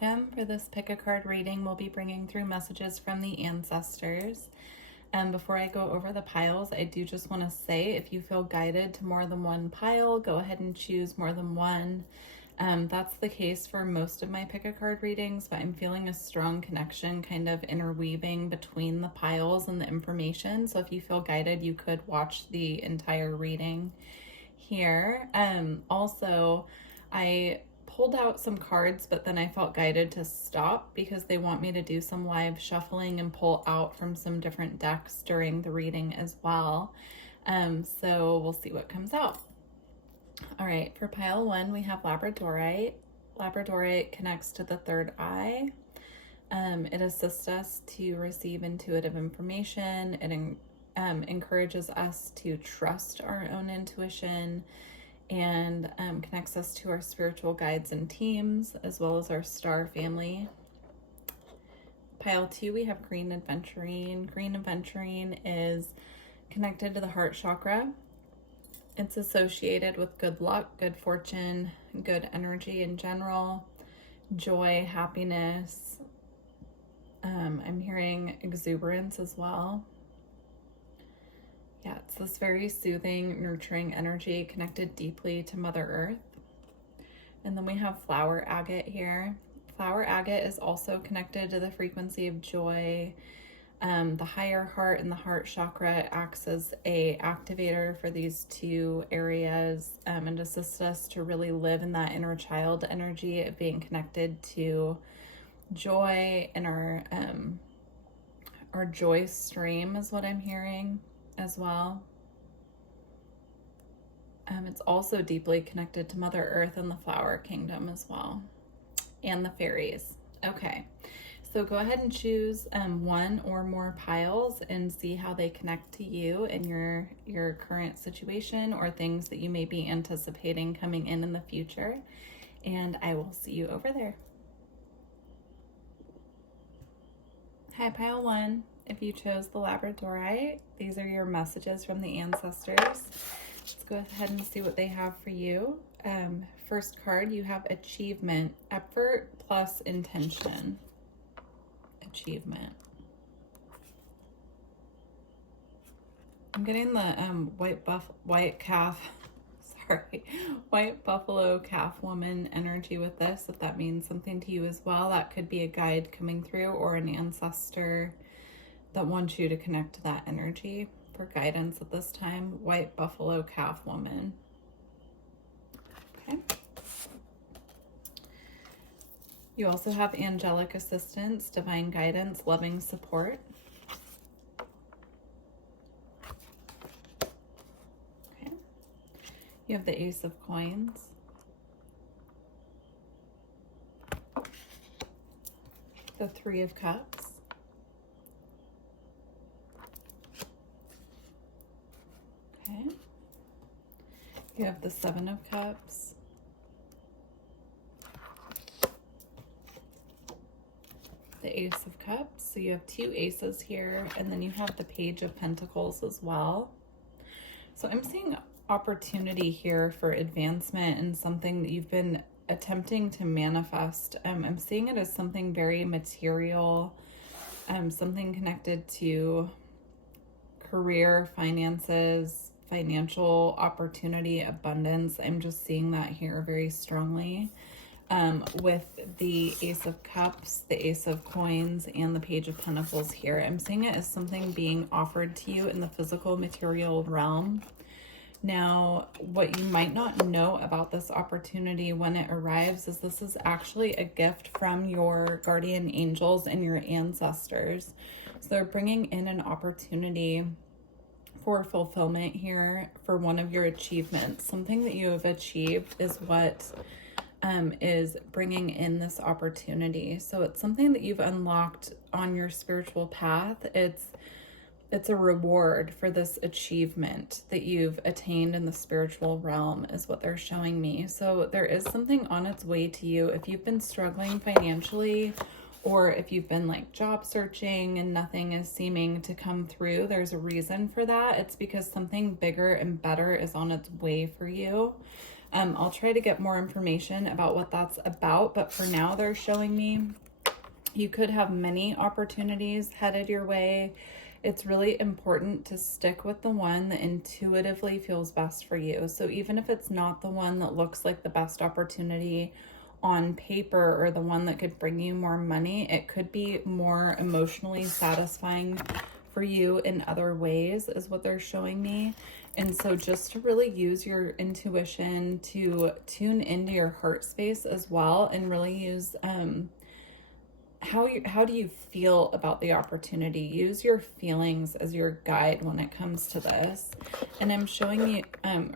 welcome. For this pick a card reading, we'll be bringing through messages from the ancestors. And before I go over the piles, I do just want to say, if you feel guided to more than one pile, go ahead and choose more than one. That's the case for most of my pick a card readings, but I'm feeling a strong connection kind of interweaving between the piles and the information. So if you feel guided, you could watch the entire reading here. Also, I pulled out some cards, but then I felt guided to stop because they want me to do some live shuffling and pull out from some different decks during the reading as well. So we'll see what comes out. All right, for pile one, we have Labradorite. Labradorite connects to the third eye. It assists us to receive intuitive information. It encourages us to trust our own intuition, and connects us to our spiritual guides and teams, as well as our star family. Pile two, we have Green Aventurine. Green Aventurine is connected to the heart chakra. It's associated with good luck, good fortune, good energy in general, joy, happiness. I'm hearing exuberance as well. Yeah, it's this very soothing, nurturing energy connected deeply to Mother Earth. And then we have Flower Agate here. Flower Agate is also connected to the frequency of joy. The higher heart and the heart chakra acts as a activator for these two areas, and assists us to really live in that inner child energy of being connected to joy, and our joy stream is what I'm hearing as well. It's also deeply connected to Mother Earth and the flower kingdom as well, and the fairies. Okay, so go ahead and choose one or more piles and see how they connect to you and your current situation, or things that you may be anticipating coming in the future. And I will see you over there. Hi, pile one. If you chose the Labradorite, these are your messages from the ancestors. Let's go ahead and see what they have for you. First card, you have achievement, effort plus intention. Achievement. I'm getting the white buffalo calf woman energy with this. If that means something to you as well, that could be a guide coming through, or an ancestor that wants you to connect to that energy for guidance at this time. White buffalo calf woman. Okay. You also have angelic assistance, divine guidance, loving support. Okay. You have the Ace of Coins. The Three of Cups. Okay. You have the Seven of Cups. The Ace of Cups. So you have two aces here, and then you have the Page of Pentacles as well. So I'm seeing opportunity here for advancement and something that you've been attempting to manifest. I'm seeing it as something very material, something connected to career, finances, financial opportunity, abundance. I'm just seeing that here very strongly. With the Ace of Cups, the Ace of Coins, and the Page of Pentacles here. I'm seeing it as something being offered to you in the physical material realm. Now, what you might not know about this opportunity when it arrives is this is actually a gift from your guardian angels and your ancestors. So they're bringing in an opportunity for fulfillment here for one of your achievements. Something that you have achieved is what is bringing in this opportunity. So it's something that you've unlocked on your spiritual path. It's a reward for this achievement that you've attained in the spiritual realm is what they're showing me. So there is something on its way to you. If you've been struggling financially, or if you've been like job searching and nothing is seeming to come through, there's a reason for that. It's because something bigger and better is on its way for you. I'll try to get more information about what that's about, but for now they're showing me you could have many opportunities headed your way. It's really important to stick with the one that intuitively feels best for you. So even if it's not the one that looks like the best opportunity on paper or the one that could bring you more money, it could be more emotionally satisfying for you in other ways, is what they're showing me. And so just to really use your intuition to tune into your heart space as well, and really use how do you feel about the opportunity? Use your feelings as your guide when it comes to this. And I'm showing you,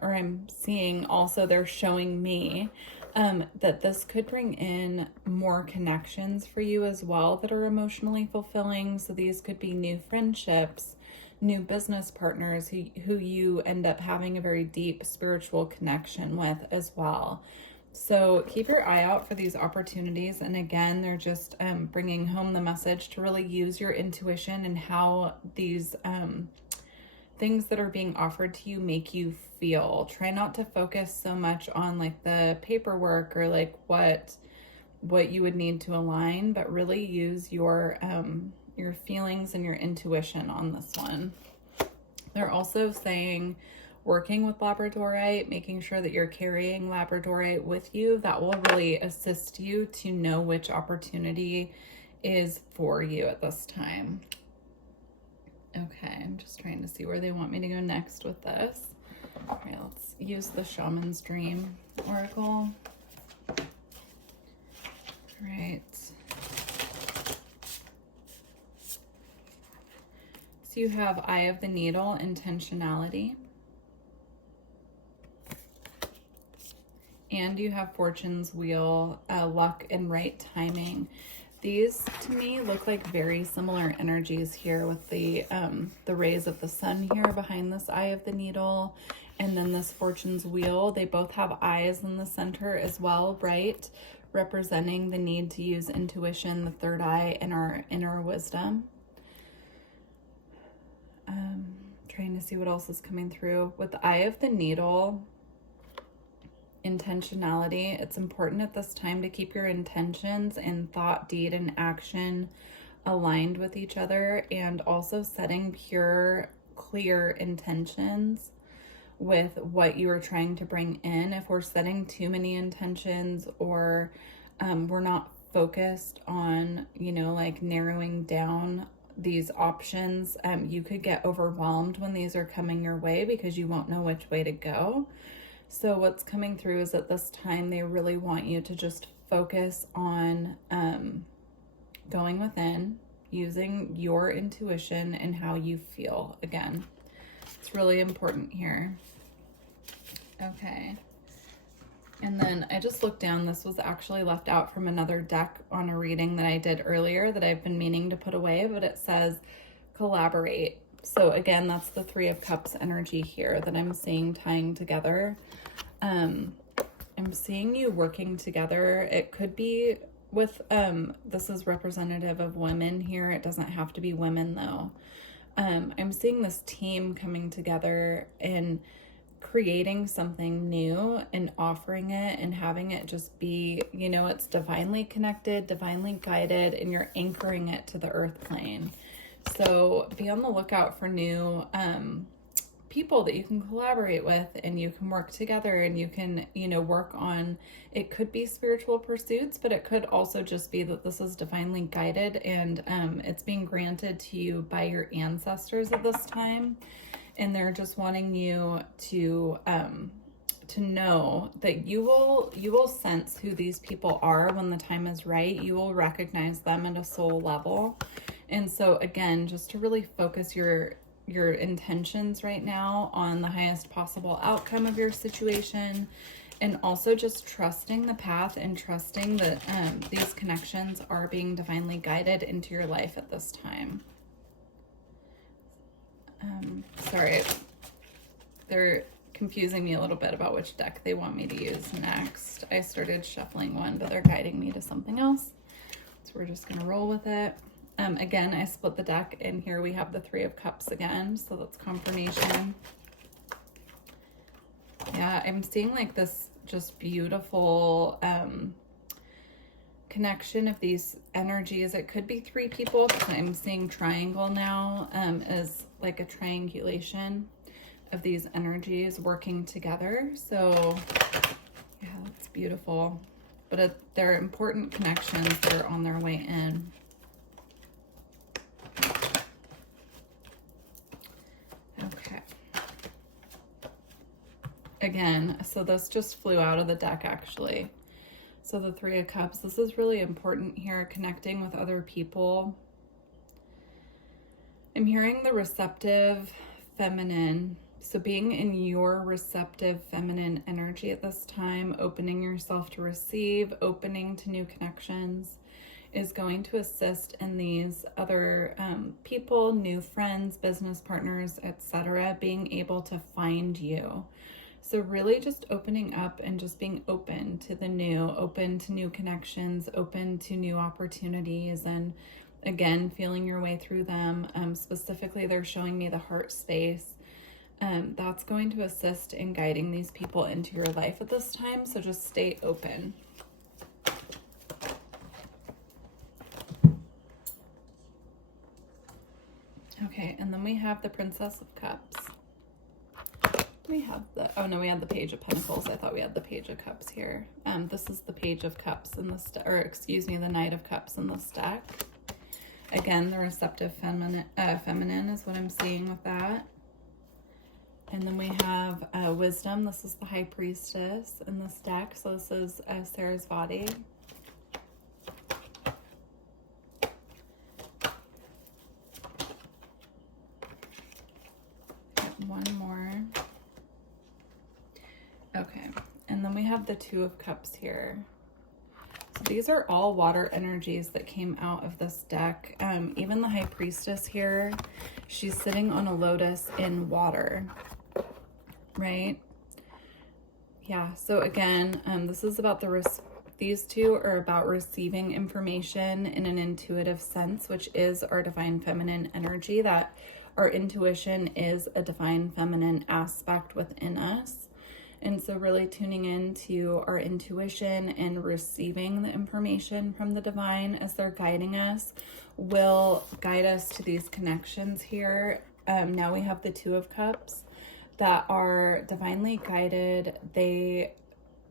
or I'm seeing also, they're showing me that this could bring in more connections for you as well that are emotionally fulfilling. So these could be new friendships, new business partners who you end up having a very deep spiritual connection with as well. So keep your eye out for these opportunities. And again, they're just bringing home the message to really use your intuition and how these things that are being offered to you make you feel. Try not to focus so much on like the paperwork or like what you would need to align, but really use your feelings and your intuition on this one. They're also saying working with labradorite, making sure that you're carrying labradorite with you. That will really assist you to know which opportunity is for you at this time. Okay, I'm just trying to see where they want me to go next with this. All right, let's use the Shaman's Dream Oracle. All right. So you have Eye of the Needle, intentionality. And you have Fortune's Wheel, luck and right timing. These to me look like very similar energies here with the rays of the sun here behind this Eye of the Needle, and then this Fortune's Wheel. They both have eyes in the center as well, right? Representing the need to use intuition, the third eye, and our inner wisdom. Trying to see what else is coming through. With the Eye of the Needle, intentionality. It's important at this time to keep your intentions and thought, deed, and action aligned with each other, and also setting pure, clear intentions with what you are trying to bring in. If we're setting too many intentions, or we're not focused on, like narrowing down these options, you could get overwhelmed when these are coming your way because you won't know which way to go. So what's coming through is at this time, they really want you to just focus on going within, using your intuition and how you feel. Again, it's really important here. Okay. And then I just looked down. This was actually left out from another deck on a reading that I did earlier that I've been meaning to put away, but it says collaborate. So again, that's the Three of Cups energy here that I'm seeing tying together. I'm seeing you working together. It could be with, this is representative of women here. It doesn't have to be women though. I'm seeing this team coming together and creating something new and offering it and having it just be, it's divinely connected, divinely guided, and you're anchoring it to the earth plane. So be on the lookout for new people that you can collaborate with, and you can work together, and you can, work on, it could be spiritual pursuits, but it could also just be that this is divinely guided, and it's being granted to you by your ancestors at this time. And they're just wanting you to know that you will sense who these people are when the time is right. You will recognize them at a soul level. And so again, just to really focus your intentions right now on the highest possible outcome of your situation, and also just trusting the path and trusting that these connections are being divinely guided into your life at this time. Sorry, they're confusing me a little bit about which deck they want me to use next. I started shuffling one, but they're guiding me to something else. So we're just gonna roll with it. Again, I split the deck, and here we have the Three of Cups again, so that's confirmation. Yeah, I'm seeing like this just beautiful connection of these energies. It could be 3 people because I'm seeing triangle now as like a triangulation of these energies working together. So yeah, that's beautiful. But they're important connections that are on their way in. Okay. Again, so this just flew out of the deck actually. So the 3 of Cups, this is really important here, connecting with other people. I'm hearing the receptive feminine. So being in your receptive feminine energy at this time, opening yourself to receive, opening to new connections is going to assist in these other people, new friends, business partners, etc., being able to find you. So really just opening up and just being open to the new, open to new connections, open to new opportunities, and again, feeling your way through them. Specifically, they're showing me the heart space. That's going to assist in guiding these people into your life at this time. So just stay open. Okay, and then we have the Princess of Cups. We have the, oh no, we had the Page of Pentacles. I thought we had the Page of Cups here. This is the Page of Cups in this, or excuse me, the Knight of Cups in this deck. Again, the receptive feminine is what I'm seeing with that. And then we have Wisdom. This is the High Priestess in this deck. So this is Sarasvati. One more. Okay, and then we have the Two of Cups here. So these are all water energies that came out of this deck. Even the High Priestess here, she's sitting on a lotus in water, right? Yeah, so again, this is about these two are about receiving information in an intuitive sense, which is our divine feminine energy, that our intuition is a divine feminine aspect within us. And so really tuning into our intuition and receiving the information from the divine as they're guiding us will guide us to these connections here. Now we have the Two of Cups that are divinely guided. They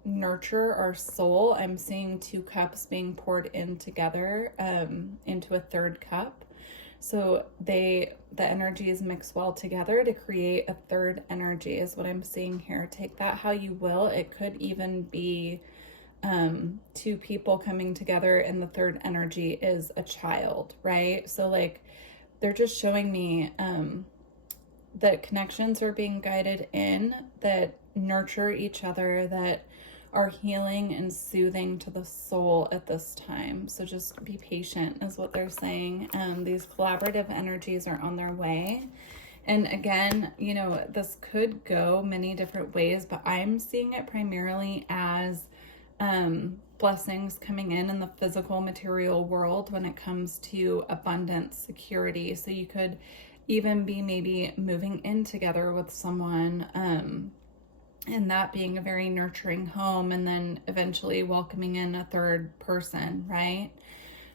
nurture our soul. I'm seeing 2 cups being poured in together into a 3rd cup. So the energies mix well together to create a 3rd energy is what I'm seeing here. Take that how you will. It could even be 2 people coming together and the 3rd energy is a child, right? So like they're just showing me that connections are being guided in, that nurture each other, that are healing and soothing to the soul at this time. So just be patient is what they're saying. These collaborative energies are on their way. And again, you know, this could go many different ways, but I'm seeing it primarily as blessings coming in the physical material world when it comes to abundance, security. So you could even be maybe moving in together with someone, and that being a very nurturing home, and then eventually welcoming in a 3rd person, right?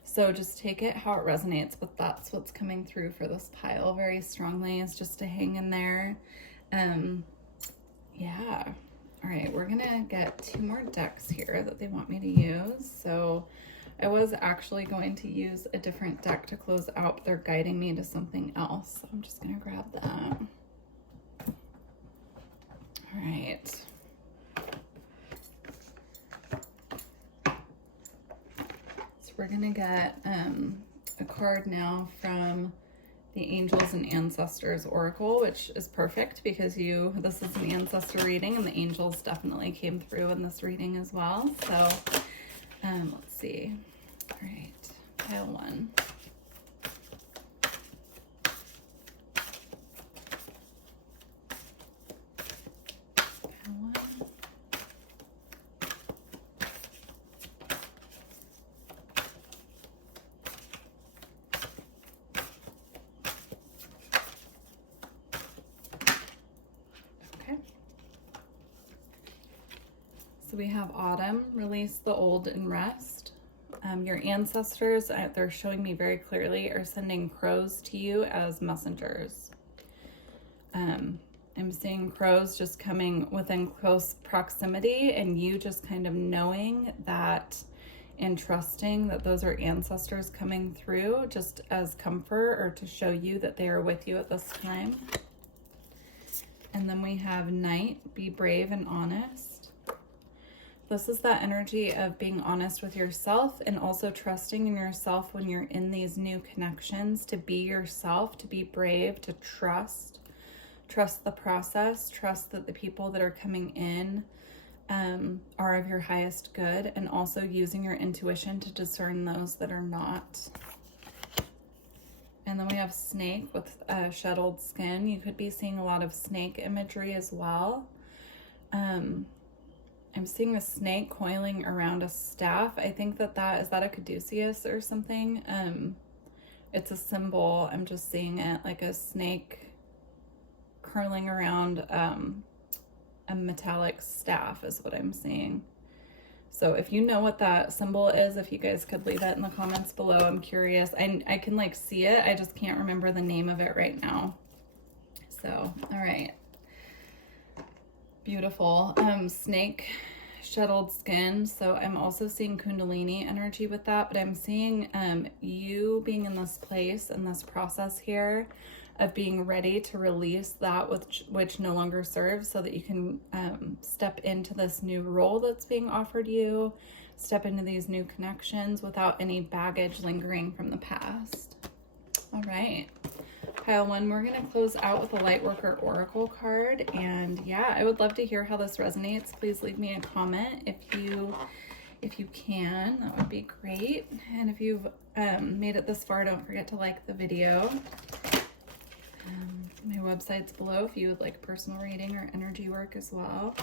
So just take it how it resonates, but that's what's coming through for this pile very strongly, is just to hang in there. Yeah. All right, we're gonna get 2 more decks here that they want me to use. So I was actually going to use a different deck to close out, but they're guiding me to something else. So I'm just gonna grab that. All right. So we're gonna get a card now from the Angels and Ancestors Oracle, which is perfect because this is an ancestor reading and the angels definitely came through in this reading as well. So let's see. All right, pile 1. So we have autumn, release the old and rest. Your ancestors, they're showing me very clearly, are sending crows to you as messengers. I'm seeing crows just coming within close proximity, and you just kind of knowing that and trusting that those are ancestors coming through just as comfort or to show you that they are with you at this time. And then we have night, be brave and honest. This is that energy of being honest with yourself and also trusting in yourself when you're in these new connections, to be yourself, to be brave, to trust the process, trust that the people that are coming in are of your highest good, and also using your intuition to discern those that are not. And then we have snake with shuttled skin. You could be seeing a lot of snake imagery as well. I'm seeing a snake coiling around a staff. I think is that a caduceus or something? It's a symbol. I'm just seeing it like a snake curling around a metallic staff is what I'm seeing. So if you know what that symbol is, if you guys could leave it in the comments below, I'm curious. I can like see it, I just can't remember the name of it right now. So, all right. Beautiful. Snake, shuttled skin. So I'm also seeing Kundalini energy with that, but I'm seeing you being in this place and this process here of being ready to release that which no longer serves, so that you can step into this new role that's being offered you, step into these new connections without any baggage lingering from the past. All right, pile one, we're going to close out with a Lightworker Oracle card. And yeah, I would love to hear how this resonates. Please leave me a comment if you can, that would be great. And if you've made it this far, don't forget to like the video. My website's below if you would like personal reading or energy work as well.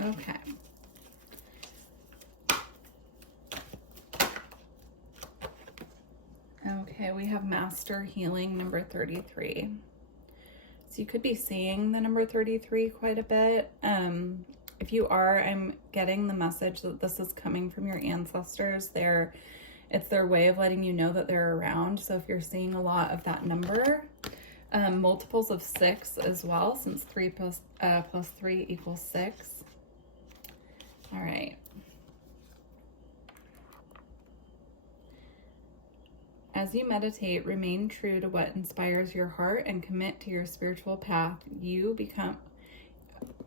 Okay. Okay, we have Master Healing number 33. So you could be seeing the number 33 quite a bit. If you are, I'm getting the message that this is coming from your ancestors. It's their way of letting you know that they're around. So if you're seeing a lot of that number, multiples of 6 as well, since 3 plus 3 equals 6. All right. As you meditate, remain true to what inspires your heart and commit to your spiritual path. You become,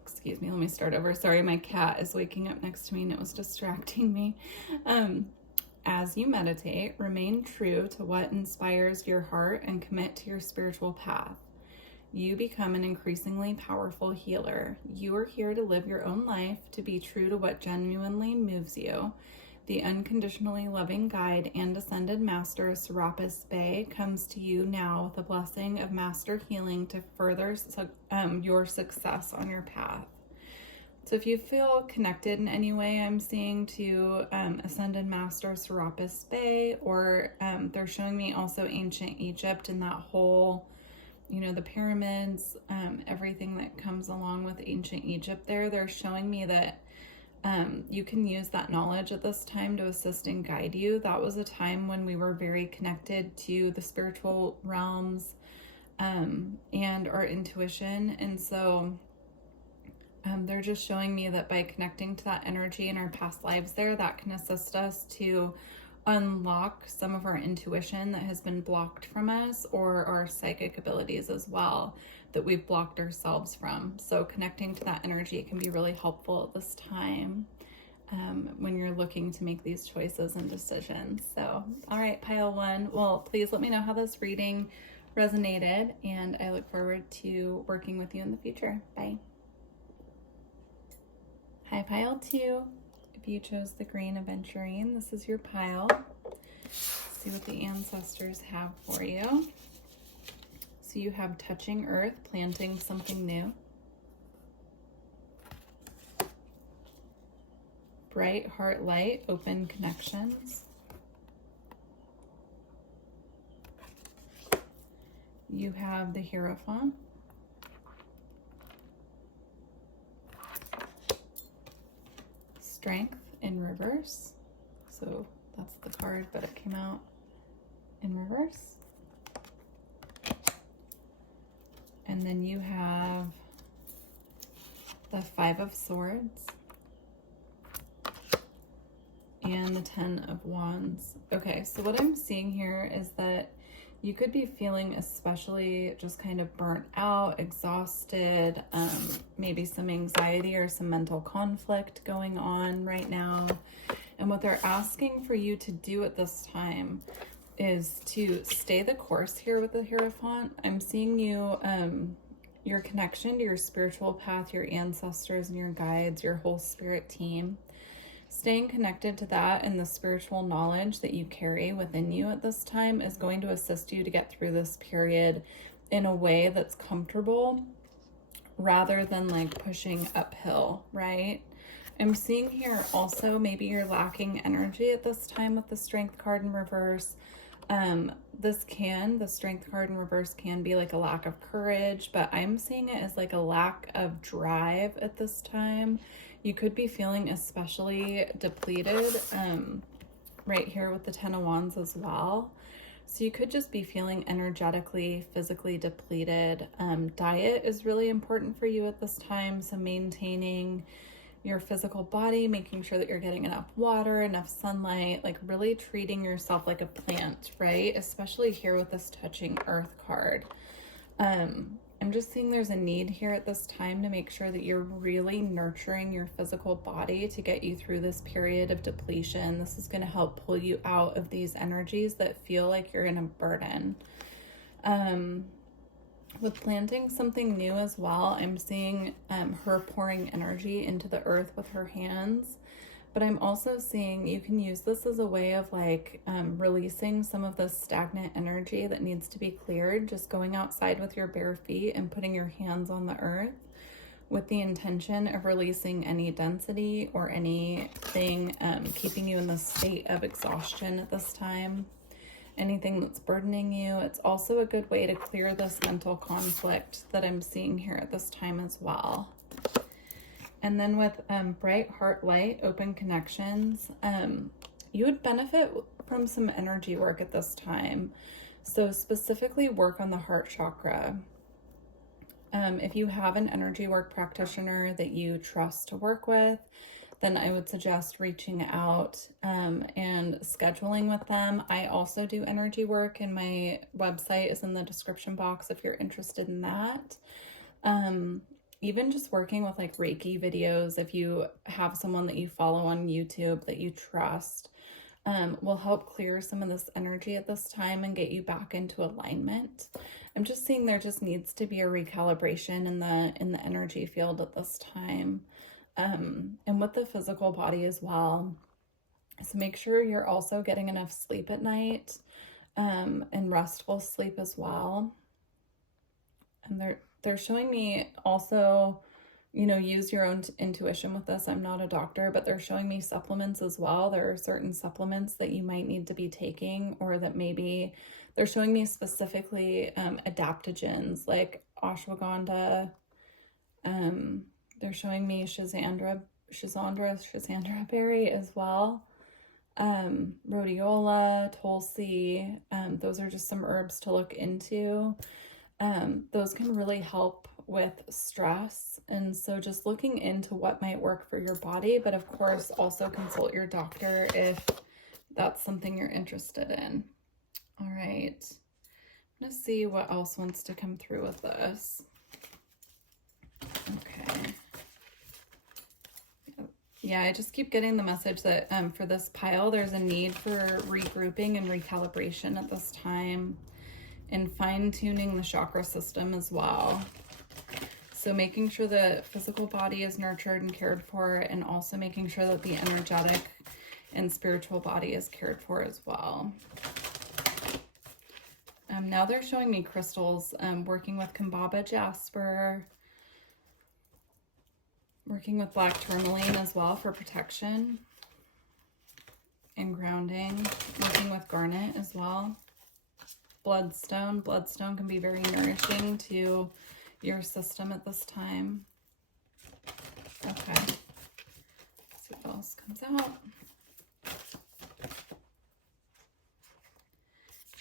excuse me, let me start over. Sorry, my cat is waking up next to me and it was distracting me. As you meditate, remain true to what inspires your heart and commit to your spiritual path. You become an increasingly powerful healer. You are here to live your own life, to be true to what genuinely moves you. The unconditionally loving guide and ascended master Serapis Bey comes to you now with the blessing of master healing to further your success on your path. So if you feel connected in any way, I'm seeing to Ascended Master Serapis Bey, or they're showing me also ancient Egypt and that whole, the pyramids, everything that comes along with ancient Egypt there. They're showing me that you can use that knowledge at this time to assist and guide you. That was a time when we were very connected to the spiritual realms and our intuition. And so they're just showing me that by connecting to that energy in our past lives there, that can assist us to unlock some of our intuition that has been blocked from us, or our psychic abilities as well that we've blocked ourselves from. So connecting to that energy can be really helpful at this time when you're looking to make these choices and decisions. So, all right, pile one. Well, please let me know how this reading resonated, and I look forward to working with you in the future. Bye. Hi, pile two. If you chose the green aventurine, this is your pile. See what the ancestors have for you. So you have touching earth, planting something new. Bright heart light, open connections. You have the Hierophant. Strength in reverse. So that's the card, but it came out in reverse. And then you have the Five of Swords and the Ten of Wands. Okay, so what I'm seeing here is that you could be feeling especially just kind of burnt out, exhausted, maybe some anxiety or some mental conflict going on right now. And what they're asking for you to do at this time is to stay the course here with the Hierophant. I'm seeing you, your connection to your spiritual path, your ancestors and your guides, your whole spirit team. Staying connected to that and the spiritual knowledge that you carry within you at this time is going to assist you to get through this period in a way that's comfortable rather than like pushing uphill, right? I'm seeing here also maybe you're lacking energy at this time with the Strength card in reverse. The Strength card in reverse can be like a lack of courage, but I'm seeing it as like a lack of drive at this time. You could be feeling especially depleted right here with the Ten of Wands as well. So you could just be feeling energetically, physically depleted. Diet is really important for you at this time. So maintaining your physical body, making sure that you're getting enough water, enough sunlight, like really treating yourself like a plant, right? Especially here with this Touching Earth card. I'm just seeing there's a need here at this time to make sure that you're really nurturing your physical body to get you through this period of depletion. This is going to help pull you out of these energies that feel like you're in a burden. With planting something new as well, I'm seeing her pouring energy into the earth with her hands. But I'm also seeing you can use this as a way of like releasing some of the stagnant energy that needs to be cleared. Just going outside with your bare feet and putting your hands on the earth with the intention of releasing any density or anything keeping you in the state of exhaustion at this time. Anything that's burdening you. It's also a good way to clear this mental conflict that I'm seeing here at this time as well. And then with bright heart light, open connections, you would benefit from some energy work at this time. So specifically work on the heart chakra. If you have an energy work practitioner that you trust to work with, then I would suggest reaching out and scheduling with them. I also do energy work, and my website is in the description box if you're interested in that. Even just working with like Reiki videos, if you have someone that you follow on YouTube that you trust, will help clear some of this energy at this time and get you back into alignment. I'm just seeing there just needs to be a recalibration in the energy field at this time, and with the physical body as well. So make sure you're also getting enough sleep at night, and restful sleep as well. And they're showing me also, you know, use your own intuition with this. I'm not a doctor, but they're showing me supplements as well. There are certain supplements that you might need to be taking, or that maybe they're showing me specifically adaptogens like ashwagandha. They're showing me schizandra berry as well. Rhodiola, tulsi. Those are just some herbs to look into. Those can really help with stress. And so just looking into what might work for your body, but of course also consult your doctor if that's something you're interested in. All right. I'm going to see what else wants to come through with this. Okay. Yeah, I just keep getting the message that for this pile, there's a need for regrouping and recalibration at this time, and fine-tuning the chakra system as well. So making sure the physical body is nurtured and cared for, and also making sure that the energetic and spiritual body is cared for as well. Now they're showing me crystals, working with Kambaba jasper, working with black tourmaline as well for protection and grounding, working with garnet as well. Bloodstone can be very nourishing to your system at this time. Okay, let's see what else. else comes out.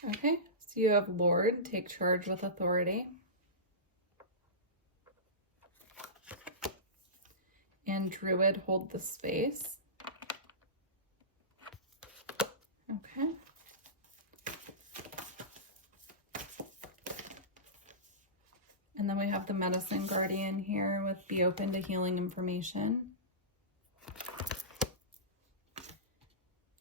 Okay, so you have Lord, take charge with authority. And Druid, hold the space. Okay. And then we have the Medicine Guardian here with be open to healing information.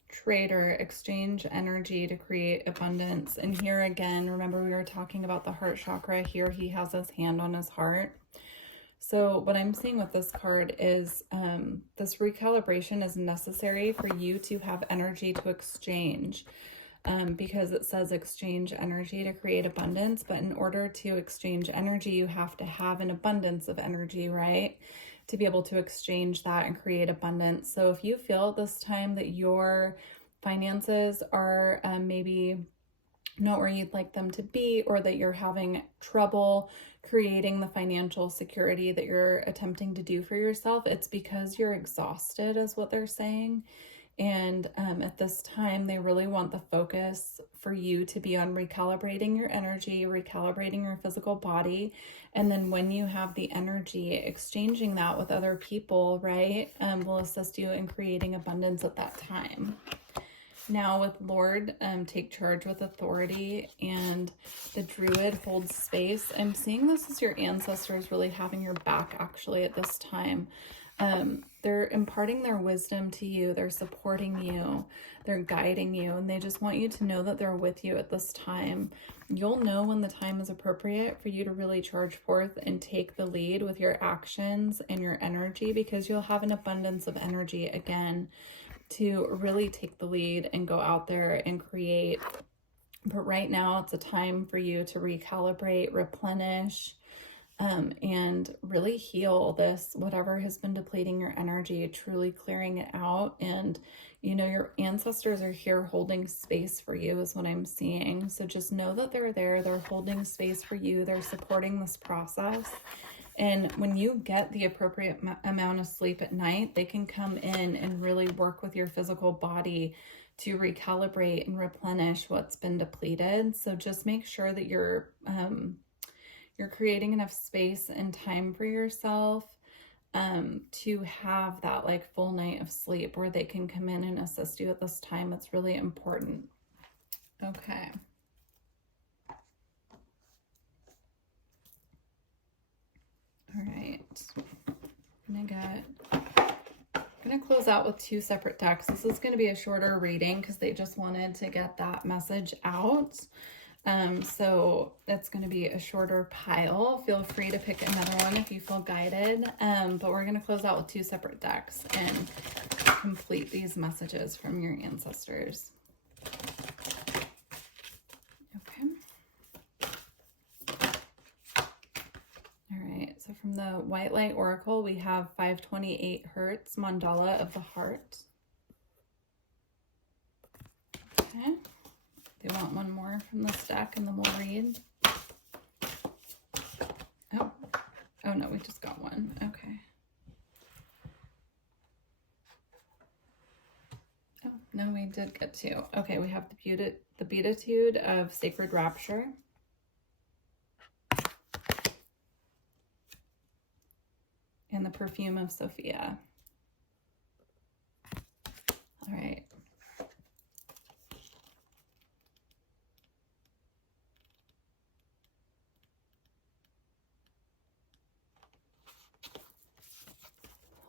Trader, exchange energy to create abundance. And here again, remember we were talking about the heart chakra. Here he has his hand on his heart. So what I'm seeing with this card is this recalibration is necessary for you to have energy to exchange. Because it says exchange energy to create abundance, but in order to exchange energy, you have to have an abundance of energy, right? To be able to exchange that and create abundance. So if you feel this time that your finances are maybe not where you'd like them to be, or that you're having trouble creating the financial security that you're attempting to do for yourself, it's because you're exhausted, is what they're saying. And at this time, they really want the focus for you to be on recalibrating your energy, recalibrating your physical body. And then when you have the energy, exchanging that with other people, right, will assist you in creating abundance at that time. Now with Lord, take charge with authority, and the Druid holds space. I'm seeing this as your ancestors really having your back actually at this time. They're imparting their wisdom to you. They're supporting you. They're guiding you, and they just want you to know that they're with you at this time. You'll know when the time is appropriate for you to really charge forth and take the lead with your actions and your energy, because you'll have an abundance of energy again to really take the lead and go out there and create. But right now it's a time for you to recalibrate, replenish, and really heal this, whatever has been depleting your energy, truly clearing it out. And, you know, your ancestors are here holding space for you is what I'm seeing. So just know that they're there. They're holding space for you. They're supporting this process. And when you get the appropriate amount of sleep at night, they can come in and really work with your physical body to recalibrate and replenish what's been depleted. So just make sure that you're creating enough space and time for yourself to have that like full night of sleep where they can come in and assist you at this time. It's really important. Okay. All right. I'm gonna close out with two separate decks. This is going to be a shorter reading because they just wanted to get that message out. So it's going to be a shorter pile. Feel free to pick another one if you feel guided. But we're going to close out with two separate decks and complete these messages from your ancestors. Okay. All right. So from the White Light Oracle, we have 528 Hertz, Mandala of the Heart. Okay. They want one more from this deck and then we'll read. Oh no, we just got one. Okay. Oh, no, we did get two. Okay, we have the Beatitude of Sacred Rapture. And the Perfume of Sophia. All right.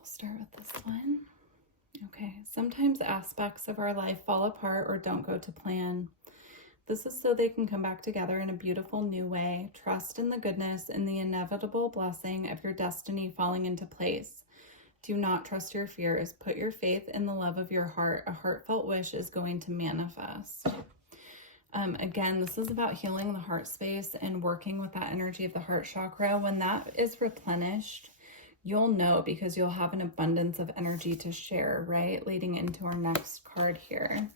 Start with this one. Okay, sometimes aspects of our life fall apart or don't go to plan. This is so they can come back together in a beautiful new way. Trust in the goodness and the inevitable blessing of your destiny falling into place. Do not trust your fears. Put your faith in the love of your heart. A heartfelt wish is going to manifest. Again, this is about healing the heart space and working with that energy of the heart chakra. When that is replenished, you'll know because you'll have an abundance of energy to share, right? Leading into our next card here.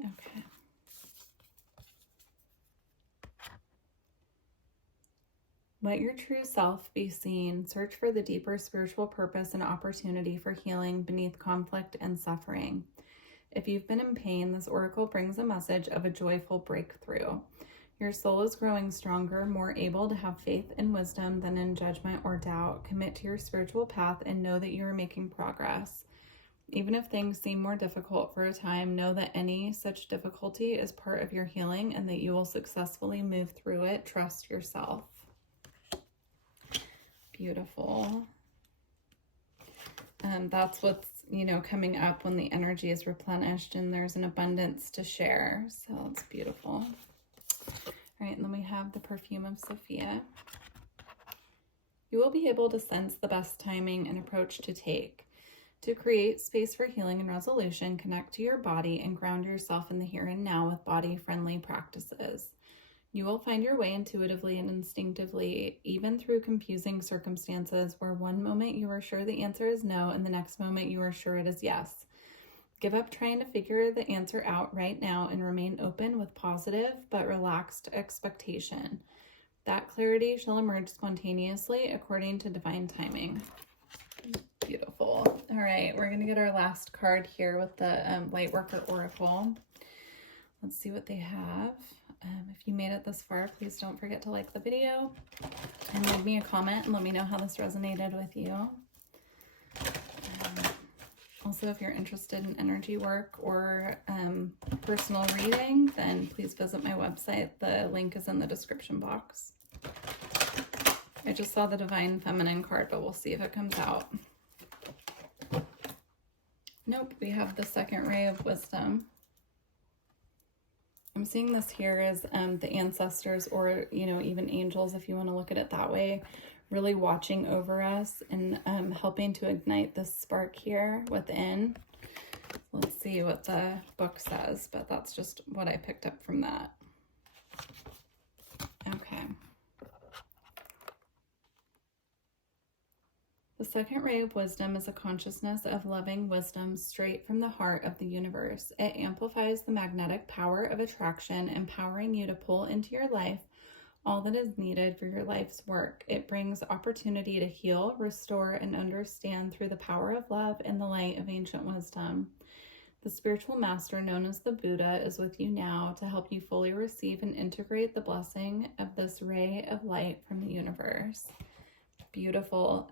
Okay. Let your true self be seen. Search for the deeper spiritual purpose and opportunity for healing beneath conflict and suffering. If you've been in pain, this oracle brings a message of a joyful breakthrough. Your soul is growing stronger, more able to have faith and wisdom than in judgment or doubt. Commit to your spiritual path and know that you are making progress. Even if things seem more difficult for a time, know that any such difficulty is part of your healing and that you will successfully move through it. Trust yourself. Beautiful. That's what's, coming up when the energy is replenished and there's an abundance to share. So that's beautiful. All right, and then we have the perfume of Sophia. You will be able to sense the best timing and approach to take. To create space for healing and resolution, connect to your body and ground yourself in the here and now with body-friendly practices. You will find your way intuitively and instinctively, even through confusing circumstances where one moment you are sure the answer is no and the next moment you are sure it is yes. Give up trying to figure the answer out right now and remain open with positive but relaxed expectation. That clarity shall emerge spontaneously according to divine timing. Beautiful. All right, we're going to get our last card here with the Lightworker Oracle. Let's see what they have. If you made it this far, please don't forget to like the video and leave me a comment and let me know how this resonated with you. Also, if you're interested in energy work or personal reading, then please visit my website. The link is in the description box. I just saw the Divine Feminine card, but we'll see if it comes out. Nope, we have the Second Ray of Wisdom. I'm seeing this here as the ancestors, or even angels, if you want to look at it that way, really watching over us and helping to ignite this spark here within. Let's see what the book says, but that's just what I picked up from that. Okay. The second ray of wisdom is a consciousness of loving wisdom straight from the heart of the universe. It amplifies the magnetic power of attraction, empowering you to pull into your life all that is needed for your life's work. It brings opportunity to heal, restore, and understand through the power of love and the light of ancient wisdom. The spiritual master known as the Buddha is with you now to help you fully receive and integrate the blessing of this ray of light from the universe. Beautiful.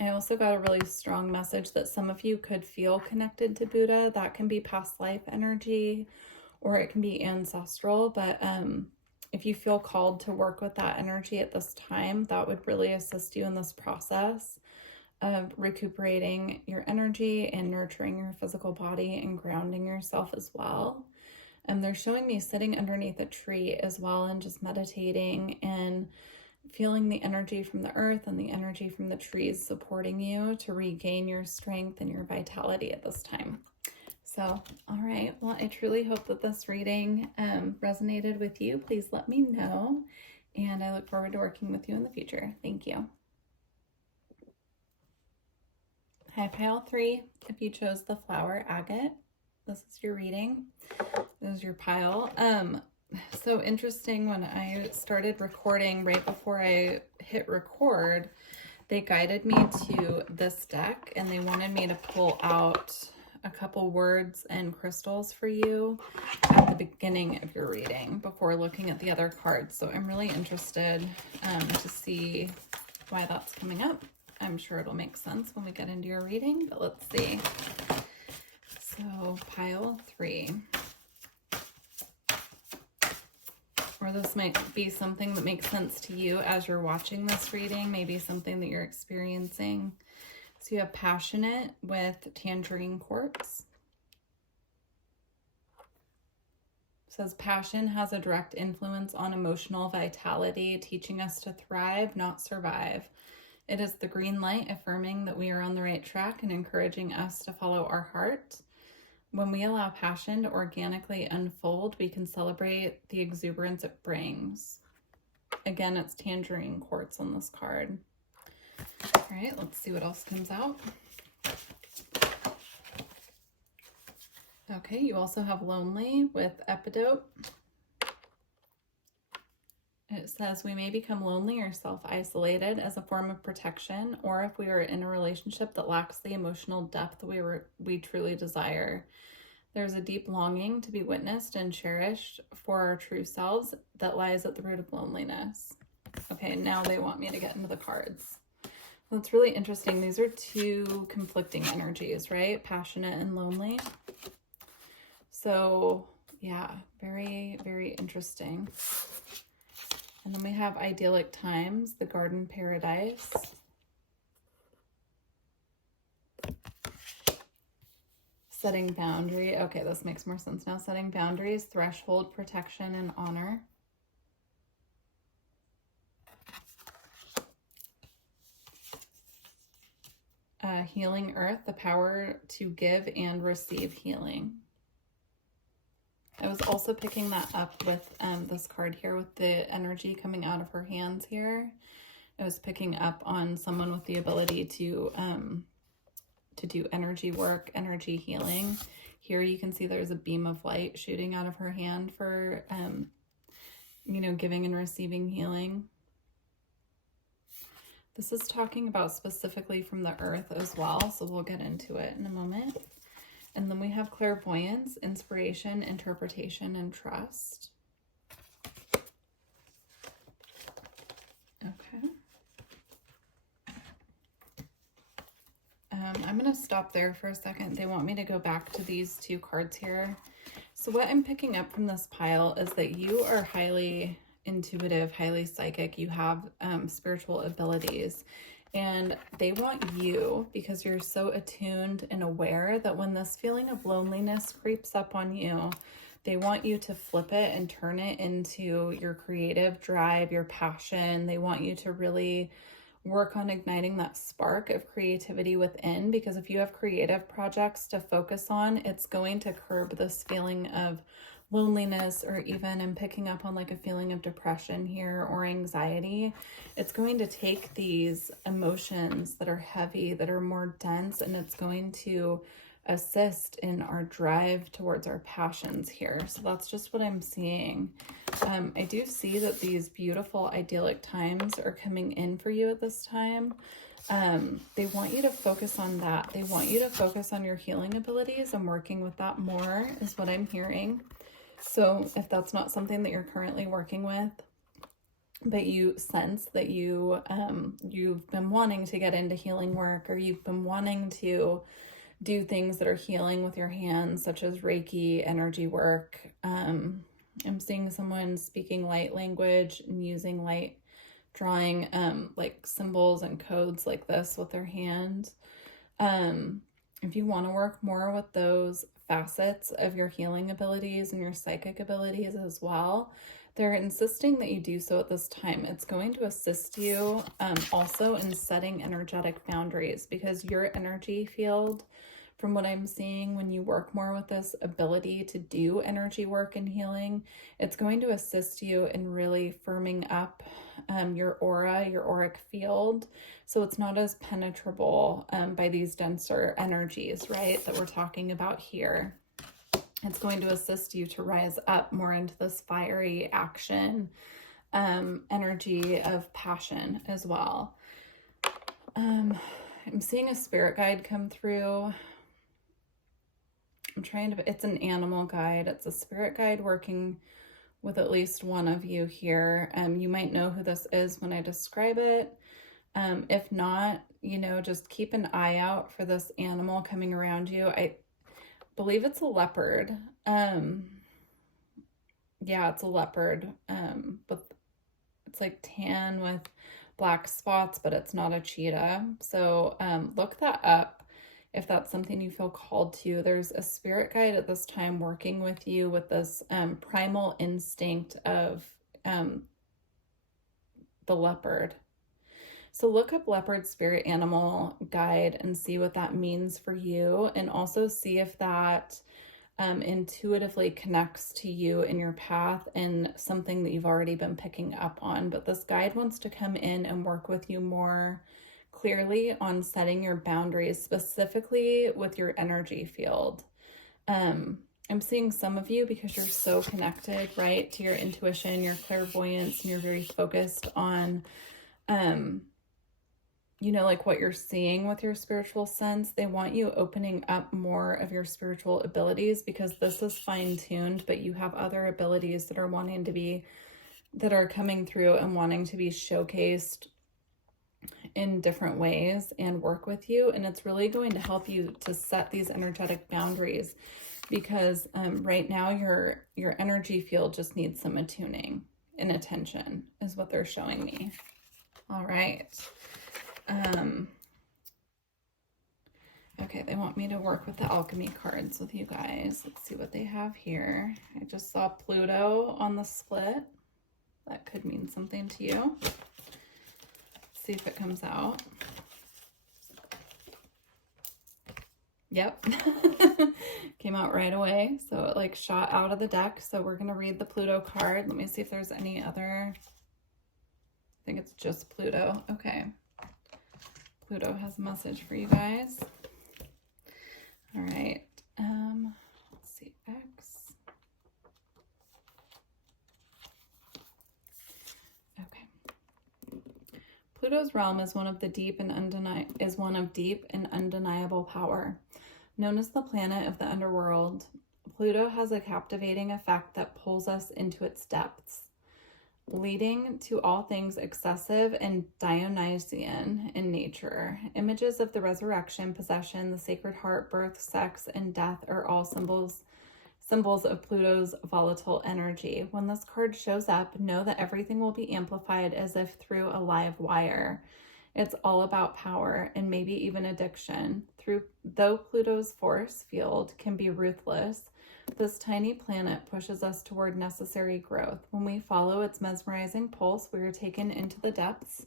I also got a really strong message that some of you could feel connected to Buddha. That can be past life energy or it can be ancestral, but if you feel called to work with that energy at this time, that would really assist you in this process of recuperating your energy and nurturing your physical body and grounding yourself as well. They're showing me sitting underneath a tree as well and just meditating and feeling the energy from the earth and the energy from the trees supporting you to regain your strength and your vitality at this time. So, all right. Well, I truly hope that this reading resonated with you. Please let me know, and I look forward to working with you in the future. Thank you. Hi, pile 3. If you chose the flower agate, this is your reading. This is your pile. So interesting, when I started recording, right before I hit record, they guided me to this deck and they wanted me to pull out a couple words and crystals for you at the beginning of your reading before looking at the other cards. So I'm really interested to see why that's coming up. I'm sure it'll make sense when we get into your reading, but let's see. So pile 3. Or this might be something that makes sense to you as you're watching this reading, maybe something that you're experiencing. So you have passionate with tangerine quartz. It says passion has a direct influence on emotional vitality, teaching us to thrive, not survive. It is the green light affirming that we are on the right track and encouraging us to follow our heart. When we allow passion to organically unfold, we can celebrate the exuberance it brings. Again, it's tangerine quartz on this card. All right, let's see what else comes out. Okay, you also have lonely with epidote. It says we may become lonely or self-isolated as a form of protection, or if we are in a relationship that lacks the emotional depth we truly desire. There's a deep longing to be witnessed and cherished for our true selves that lies at the root of loneliness. Okay, now they want me to get into the cards. That's really interesting. These are two conflicting energies, right? Passionate and lonely. So, yeah, very, very interesting. And then we have idyllic times, the garden paradise. Setting boundary. Okay, this makes more sense now. Setting boundaries, threshold, protection, and honor. Healing earth, the power to give and receive healing. I was also picking that up with this card here with the energy coming out of her hands here. I was picking up on someone with the ability to do energy work, energy healing. Here you can see there's a beam of light shooting out of her hand for, giving and receiving healing. This is talking about specifically from the earth as well, so we'll get into it in a moment. And then we have clairvoyance, inspiration, interpretation, and trust. Okay. I'm going to stop there for a second. They want me to go back to these two cards here. So what I'm picking up from this pile is that you are highly intuitive, highly psychic. You have spiritual abilities, and they want you, because you're so attuned and aware, that when this feeling of loneliness creeps up on you, they want you to flip it and turn it into your creative drive, your passion. They want you to really work on igniting that spark of creativity within, because if you have creative projects to focus on, it's going to curb this feeling of loneliness, or even I'm picking up on like a feeling of depression here or anxiety. It's going to take these emotions that are heavy, that are more dense, and it's going to assist in our drive towards our passions here. So that's just what I'm seeing. I do see that these beautiful idyllic times are coming in for you at this time. They want you to focus on that. They want you to focus on your healing abilities and working with that more, is what I'm hearing. So if that's not something that you're currently working with, but you sense that you've been wanting to get into healing work, or you've been wanting to do things that are healing with your hands, such as Reiki, energy work. I'm seeing someone speaking light language and using light, drawing like symbols and codes like this with their hands. If you want to work more with those facets of your healing abilities and your psychic abilities as well, they're insisting that you do so at this time. It's going to assist you also in setting energetic boundaries, because your energy field, from what I'm seeing, when you work more with this ability to do energy work and healing, it's going to assist you in really firming up your aura, your auric field, so it's not as penetrable by these denser energies, right, that we're talking about here. It's going to assist you to rise up more into this fiery action energy of passion as well. I'm seeing a spirit guide come through. It's an animal guide. It's a spirit guide working with at least one of you here. You might know who this is when I describe it. If not, just keep an eye out for this animal coming around you. I believe it's a leopard. Yeah, it's a leopard. But it's like tan with black spots, but it's not a cheetah. So look that up if that's something you feel called to. There's a spirit guide at this time working with you with this primal instinct of the leopard. So look up leopard spirit animal guide and see what that means for you, and also see if that intuitively connects to you in your path and something that you've already been picking up on. But this guide wants to come in and work with you more clearly on setting your boundaries, specifically with your energy field. I'm seeing some of you, because you're so connected, right, to your intuition, your clairvoyance, and you're very focused on, you know, like what you're seeing with your spiritual sense. They want you opening up more of your spiritual abilities, because this is fine-tuned, but you have other abilities that are wanting to be, that are coming through and wanting to be showcased in different ways and work with you. And it's really going to help you to set these energetic boundaries, because right now your energy field just needs some attuning and attention, is what they're showing me. All right. Okay, they want me to work with the alchemy cards with you guys. Let's see what they have here. I just saw Pluto on the split. That could mean something to you. Let's see if it comes out. Yep. Came out right away. So it like shot out of the deck. So we're going to read the Pluto card. Let me see if there's any other. I think it's just Pluto. Okay. Pluto has a message for you guys. All right. Let's see. X. Okay. Pluto's realm is one of deep and undeniable power. Known as the planet of the underworld, Pluto has a captivating effect that pulls us into its depths, leading to all things excessive and Dionysian in nature. Images of the resurrection, possession, the sacred heart, birth, sex, and death are all symbols of Pluto's volatile energy. When this card shows up, know that everything will be amplified as if through a live wire. It's all about power and maybe even addiction. Though Pluto's force field can be ruthless, this tiny planet pushes us toward necessary growth. When we follow its mesmerizing pulse, we are taken into the depths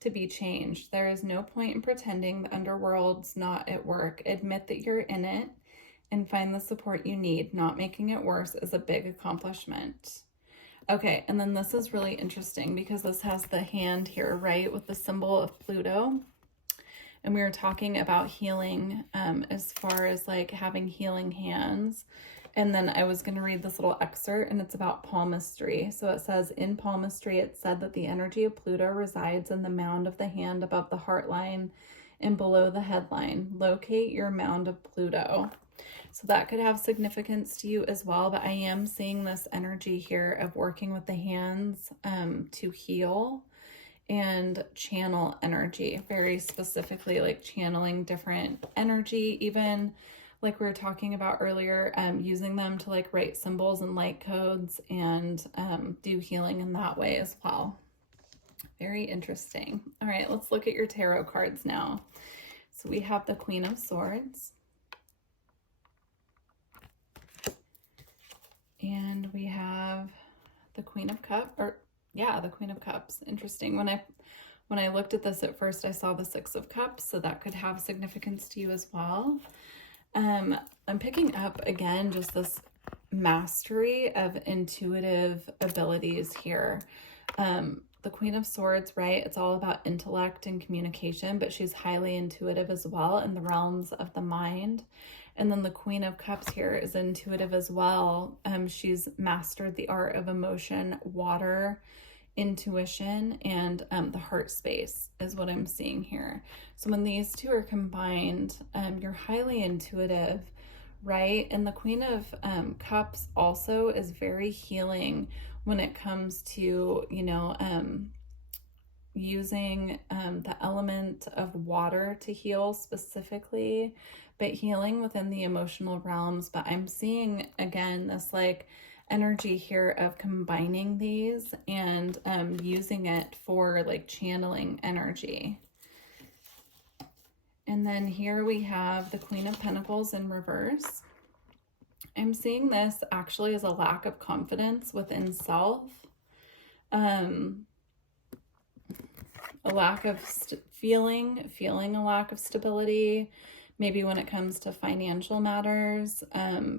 to be changed. There is no point in pretending the underworld's not at work. Admit that you're in it and find the support you need. Not making it worse is a big accomplishment. Okay, and then this is really interesting, because this has the hand here, right, with the symbol of Pluto. And we were talking about healing as far as like having healing hands. And then I was going to read this little excerpt, and it's about palmistry. So it says, in palmistry, it's said that the energy of Pluto resides in the mound of the hand above the heart line and below the headline. Locate your mound of Pluto. So that could have significance to you as well, but I am seeing this energy here of working with the hands to heal and channel energy, very specifically like channeling different energy, even like we were talking about earlier, using them to like write symbols and light codes and do healing in that way as well. Very interesting. All right, let's look at your tarot cards now. So we have the Queen of Swords. And we have the Queen of Cups, the Queen of Cups. Interesting. When I looked at this at first, I saw the Six of Cups, so that could have significance to you as well. I'm picking up, again, just this mastery of intuitive abilities here. The Queen of Swords, right? It's all about intellect and communication, but she's highly intuitive as well in the realms of the mind. And then the Queen of Cups here is intuitive as well. She's mastered the art of emotion, water, intuition, and the heart space is what I'm seeing here. So when these two are combined, you're highly intuitive, right? And the Queen of Cups also is very healing when it comes to, you know, using the element of water to heal specifically, but healing within the emotional realms. But I'm seeing, again, this like energy here of combining these and using it for like channeling energy. And then here we have the Queen of Pentacles in reverse. I'm seeing this actually as a lack of confidence within self. A lack of feeling a lack of stability, maybe when it comes to financial matters,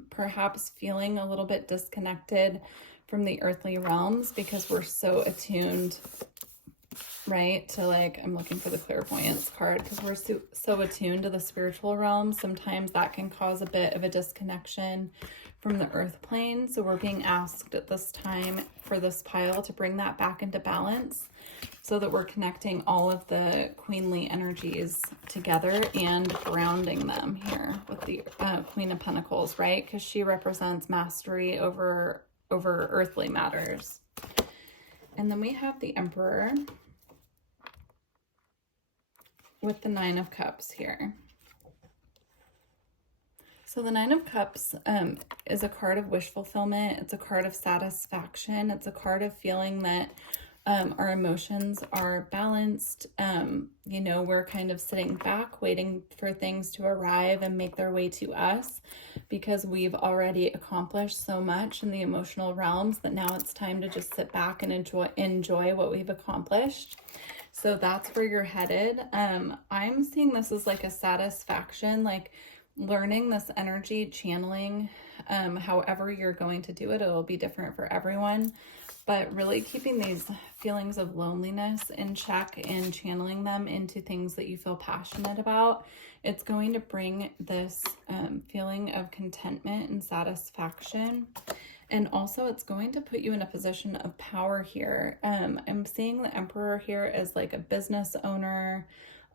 perhaps feeling a little bit disconnected from the earthly realms because we're so attuned right? To like, I'm looking for the clairvoyance card because we're so attuned to the spiritual realm. Sometimes that can cause a bit of a disconnection from the earth plane. So we're being asked at this time for this pile to bring that back into balance so that we're connecting all of the queenly energies together and grounding them here with the Queen of Pentacles, right? Because she represents mastery over earthly matters. And then we have the Emperor with the Nine of Cups here. So the Nine of Cups is a card of wish fulfillment. It's a card of satisfaction. It's a card of feeling that our emotions are balanced. You know, we're kind of sitting back, waiting for things to arrive and make their way to us because we've already accomplished so much in the emotional realms that now it's time to just sit back and enjoy what we've accomplished. So that's where you're headed. I'm seeing this as like a satisfaction, like learning this energy, channeling, however you're going to do it. It'll be different for everyone, but really keeping these feelings of loneliness in check and channeling them into things that you feel passionate about. It's going to bring this feeling of contentment and satisfaction. And also it's going to put you in a position of power here. I'm seeing the Emperor here as like a business owner,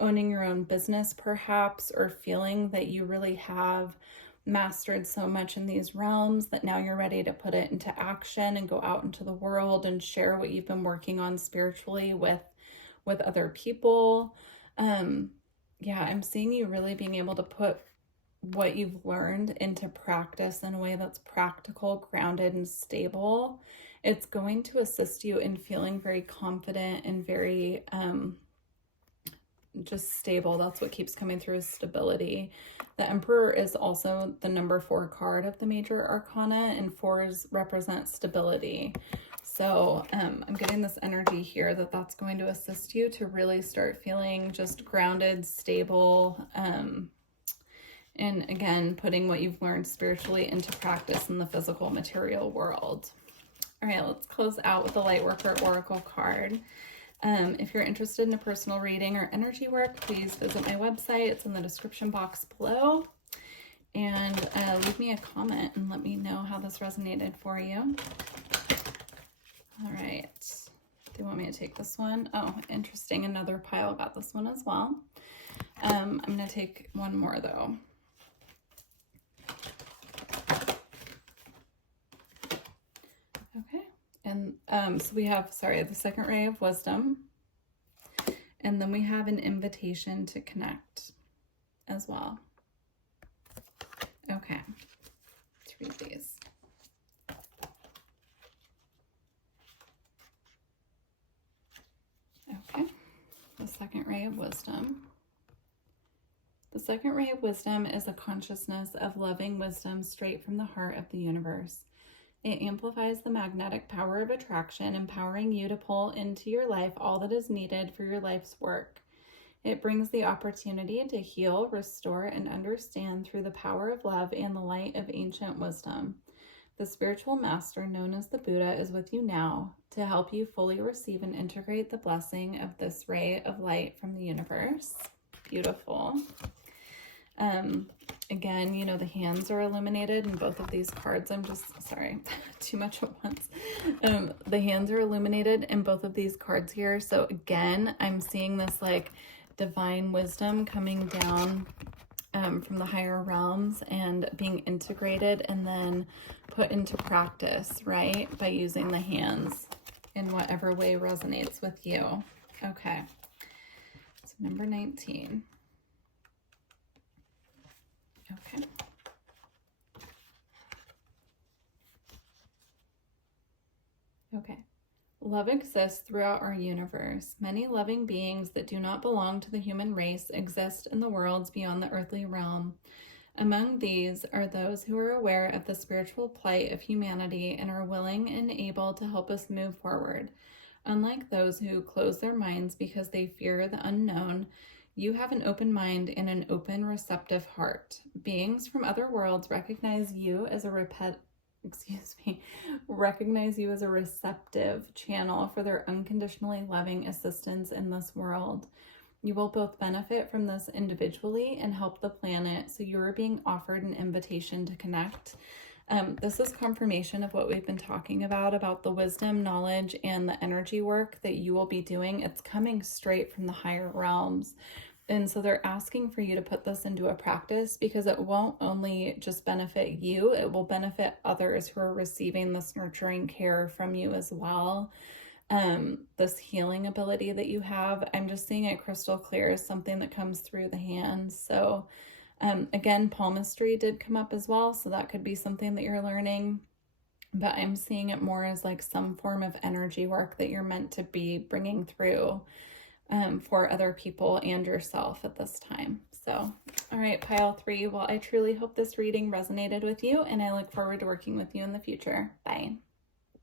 owning your own business perhaps, or feeling that you really have mastered so much in these realms that now you're ready to put it into action and go out into the world and share what you've been working on spiritually with other people. Yeah, I'm seeing you really being able to put what you've learned into practice in a way that's practical, grounded, and stable. It's going to assist you in feeling very confident and very just stable. That's what keeps coming through, is stability. The Emperor is also the number 4 card of the major arcana, and 4s represent stability. So I'm getting this energy here that that's going to assist you to really start feeling just grounded, stable, and again, putting what you've learned spiritually into practice in the physical material world. All right, let's close out with the Lightworker Oracle card. If you're interested in a personal reading or energy work, please visit my website. It's in the description box below. And leave me a comment and let me know how this resonated for you. All right. Do you want me to take this one? Oh, interesting. Another pile got this one as well. I'm going to take one more though. Okay. And so we have, the second ray of wisdom. And then we have an invitation to connect as well. Okay. Let's read these. Okay. The second ray of wisdom. The second ray of wisdom is a consciousness of loving wisdom straight from the heart of the universe. It amplifies the magnetic power of attraction, empowering you to pull into your life all that is needed for your life's work. It brings the opportunity to heal, restore, and understand through the power of love and the light of ancient wisdom. The spiritual master known as the Buddha is with you now to help you fully receive and integrate the blessing of this ray of light from the universe. Beautiful. Again, you know, the hands are illuminated in both of these cards. I'm just, sorry, too much at once. The hands are illuminated in both of these cards here. So again, I'm seeing this like divine wisdom coming down from the higher realms and being integrated and then put into practice, right? By using the hands in whatever way resonates with you. Okay. So number 19. Okay. Okay. Love exists throughout our universe. Many loving beings that do not belong to the human race exist in the worlds beyond the earthly realm. Among these are those who are aware of the spiritual plight of humanity and are willing and able to help us move forward. Unlike those who close their minds because they fear the unknown, you have an open mind and an open, receptive heart. Beings from other worlds recognize you as a excuse me, recognize you as a receptive channel for their unconditionally loving assistance in this world. You will both benefit from this individually and help the planet. So you're being offered an invitation to connect. This is confirmation of what we've been talking about the wisdom, knowledge, and the energy work that you will be doing. It's coming straight from the higher realms. And so they're asking for you to put this into a practice because it won't only just benefit you, it will benefit others who are receiving this nurturing care from you as well. This healing ability that you have, I'm just seeing it crystal clear as something that comes through the hands. So again, palmistry did come up as well, so that could be something that you're learning, but I'm seeing it more as like some form of energy work that you're meant to be bringing through for other people and yourself at this time. So, all right, pile 3. Well, I truly hope this reading resonated with you, and I look forward to working with you in the future. Bye.